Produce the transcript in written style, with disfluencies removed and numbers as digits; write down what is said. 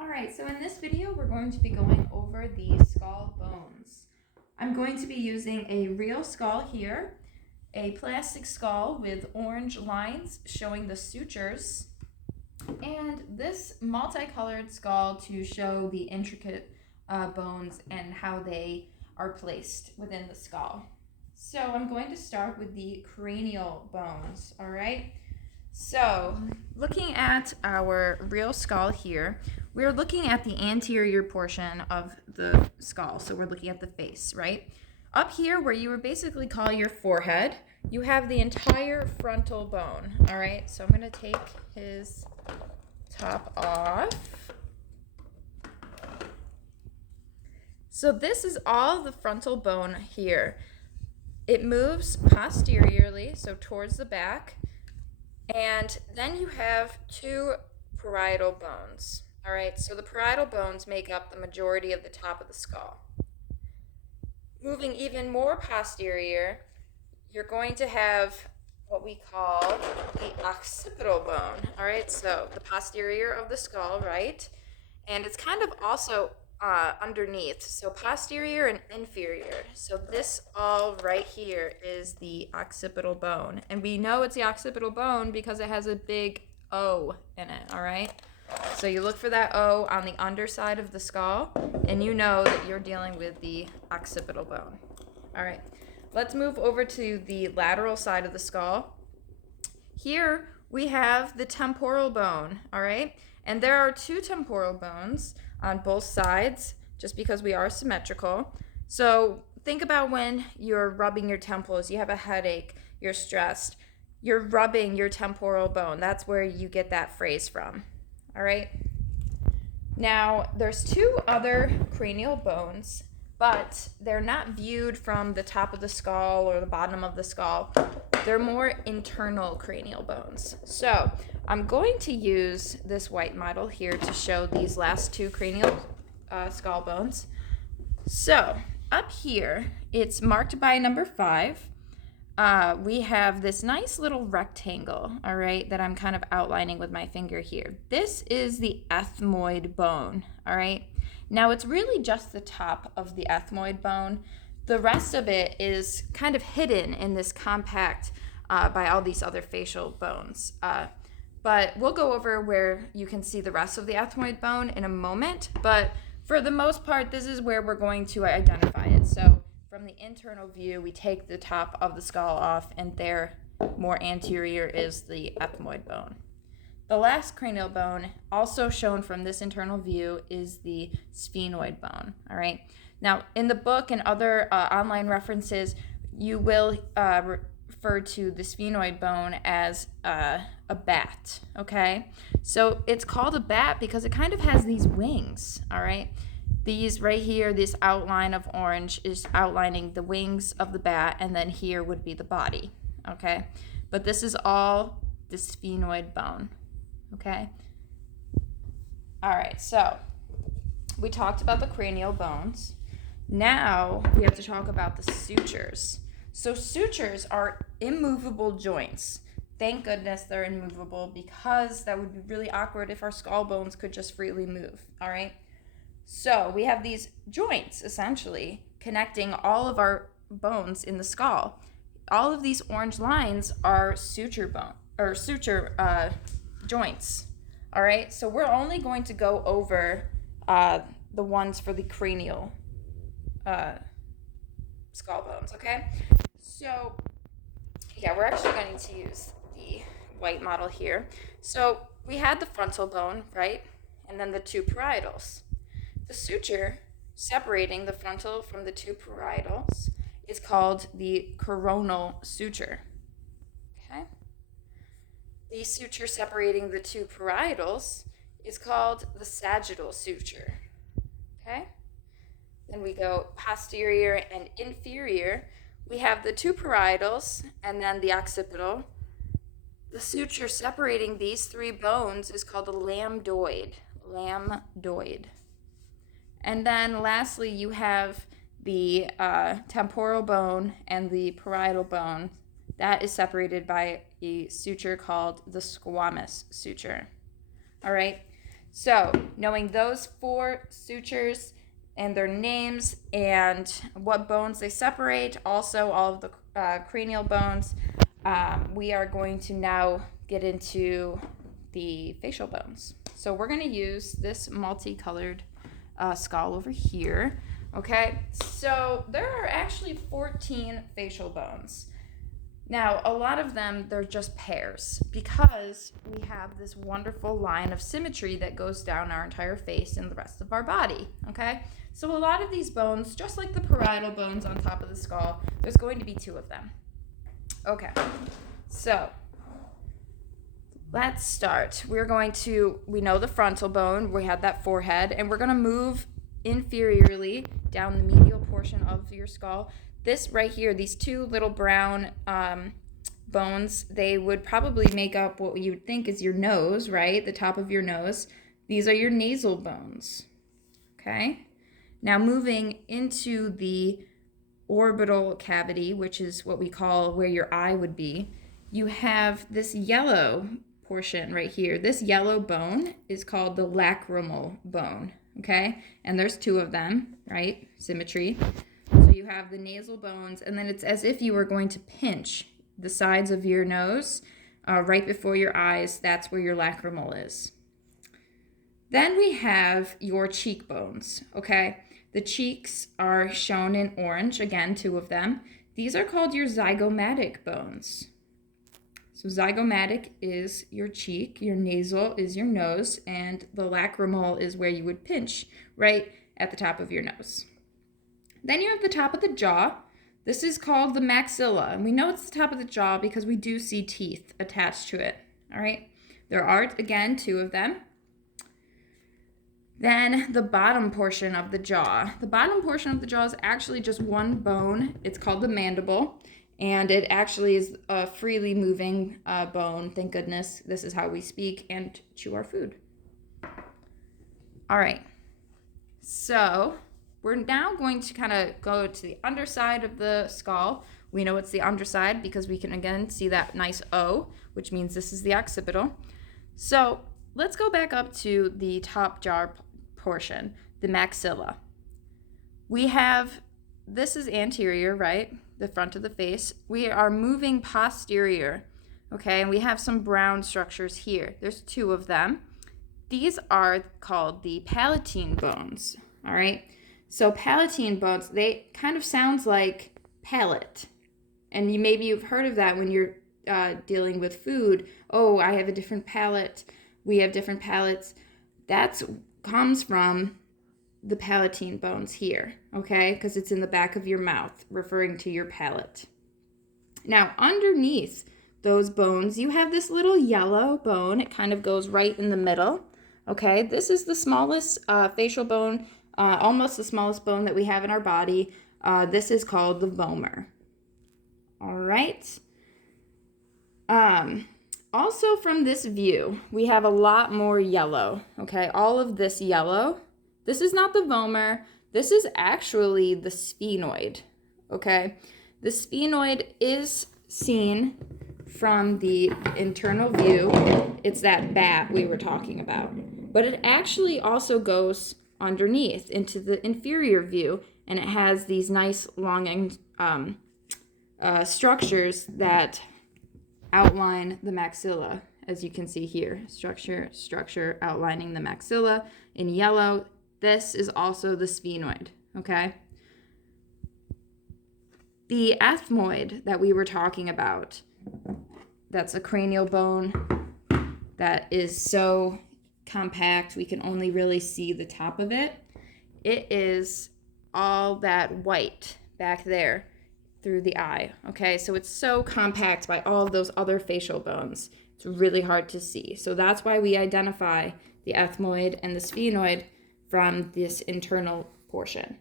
All right, so in this video, we're going to be going over the skull bones. I'm going to be using a real skull here, a plastic skull with orange lines showing the sutures, and this multicolored skull to show the intricate bones and how they are placed within the skull. So I'm going to start with the cranial bones, all right? So, looking at our real skull here, we're looking at the anterior portion of the skull. So, we're looking at the face, right? Up here, where you would basically call your forehead, you have the entire frontal bone, all right? So, I'm going to take his top off. So, this is all the frontal bone here. It moves posteriorly, so towards the back. And then you have two parietal bones. All right, so the parietal bones make up the majority of the top of the skull. Moving even more posterior, you're going to have what we call the occipital bone. All right, so the posterior of the skull, right? And it's kind of also underneath, so posterior and inferior. So this all right here is the occipital bone. And we know it's the occipital bone because it has a big O in it, all right? So you look for that O on the underside of the skull, and you know that you're dealing with the occipital bone. All right, let's move over to the lateral side of the skull. Here we have the temporal bone, all right? And there are two temporal bones on both sides, just because we are symmetrical. So think about when you're rubbing your temples, you have a headache, you're stressed, you're rubbing your temporal bone. That's where you get that phrase from, all right? Now, there's two other cranial bones, but they're not viewed from the top of the skull or the bottom of the skull. They're more internal cranial bones. So I'm going to use this white model here to show these last two cranial skull bones. So up here, it's marked by number 5. We have this nice little rectangle, all right, that I'm kind of outlining with my finger here. This is the ethmoid bone, all right? Now, it's really just the top of the ethmoid bone. The rest of it is kind of hidden in this compact by all these other facial bones. But we'll go over where you can see the rest of the ethmoid bone in a moment. But for the most part, this is where we're going to identify it. So from the internal view, we take the top of the skull off, and there, more anterior, is the ethmoid bone. The last cranial bone, also shown from this internal view, is the sphenoid bone, all right? Now, in the book and other online references, you will refer to the sphenoid bone as a bat, okay? So it's called a bat because it kind of has these wings, all right? These right here, this outline of orange is outlining the wings of the bat, and then here would be the body, okay? But this is all the sphenoid bone, okay? All right, so we talked about the cranial bones. Now we have to talk about the sutures. So sutures are immovable joints. Thank goodness they're immovable, because that would be really awkward if our skull bones could just freely move, all right? So we have these joints, essentially, connecting all of our bones in the skull. All of these orange lines are suture joints, all right? So we're only going to go over the ones for the cranial skull bones, okay? So, yeah, we're actually going to use the white model here. So we had the frontal bone, right? And then the two parietals. The suture separating the frontal from the two parietals is called the coronal suture, okay? The suture separating the two parietals is called the sagittal suture, okay? Then we go posterior and inferior. We have the two parietals and then the occipital. The suture separating these three bones is called the lambdoid. And then lastly, you have the temporal bone and the parietal bone. That is separated by a suture called the squamous suture. All right. So knowing those 4 sutures and their names and what bones they separate, also all of the cranial bones, we are going to now get into the facial bones. So we're going to use this multicolored skull over here. Okay, so there are actually 14 facial bones. Now, a lot of them, they're just pairs because we have this wonderful line of symmetry that goes down our entire face and the rest of our body, okay? So a lot of these bones, just like the parietal bones on top of the skull, there's going to be 2 of them. Okay, so let's start. We know the frontal bone, we have that forehead, and we're gonna move inferiorly down the medial portion of your skull. This right here, these 2 little brown bones, they would probably make up what you would think is your nose, right? The top of your nose. These are your nasal bones, okay? Now moving into the orbital cavity, which is what we call where your eye would be, you have this yellow portion right here. This yellow bone is called the lacrimal bone, okay? And there's 2 of them, right? Symmetry. So you have the nasal bones, and then it's as if you were going to pinch the sides of your nose right before your eyes. That's where your lacrimal is. Then we have your cheekbones, okay? The cheeks are shown in orange, again, 2 of them. These are called your zygomatic bones. So zygomatic is your cheek, your nasal is your nose, and the lacrimal is where you would pinch, right at the top of your nose. Then you have the top of the jaw. This is called the maxilla, and we know it's the top of the jaw because we do see teeth attached to it, all right? There are, again, 2 of them. Then the bottom portion of the jaw. The bottom portion of the jaw is actually just 1 bone. It's called the mandible, and it actually is a freely moving bone. Thank goodness. This is how we speak and chew our food. All right, so we're now going to kind of go to the underside of the skull. We know it's the underside because we can again see that nice O, which means this is the occipital. So let's go back up to the top jaw portion, the maxilla. We have, this is anterior, right? The front of the face. We are moving posterior, okay? And we have some brown structures here. There's 2 of them. These are called the palatine bones, all right? So palatine bones, they kind of sounds like palate. And maybe you've heard of that when you're dealing with food. Oh, I have a different palate. We have different palates. That comes from the palatine bones here, okay? Because it's in the back of your mouth, referring to your palate. Now, underneath those bones, you have this little yellow bone. It kind of goes right in the middle, okay? This is the smallest facial bone, almost the smallest bone that we have in our body. This is called the vomer. All right. Also from this view, we have a lot more yellow, okay? All of this yellow. This is not the vomer. This is actually the sphenoid, okay? The sphenoid is seen from the internal view. It's that bat we were talking about. But it actually also goes underneath into the inferior view, and it has these nice long structures that outline the maxilla, as you can see here. Structure outlining the maxilla in yellow. This is also the sphenoid, okay? The ethmoid that we were talking about, that's a cranial bone that is so compact we can only really see the top of it. It is all that white back there through the eye, okay? So it's so compact by all of those other facial bones. It's really hard to see. So that's why we identify the ethmoid and the sphenoid from this internal portion.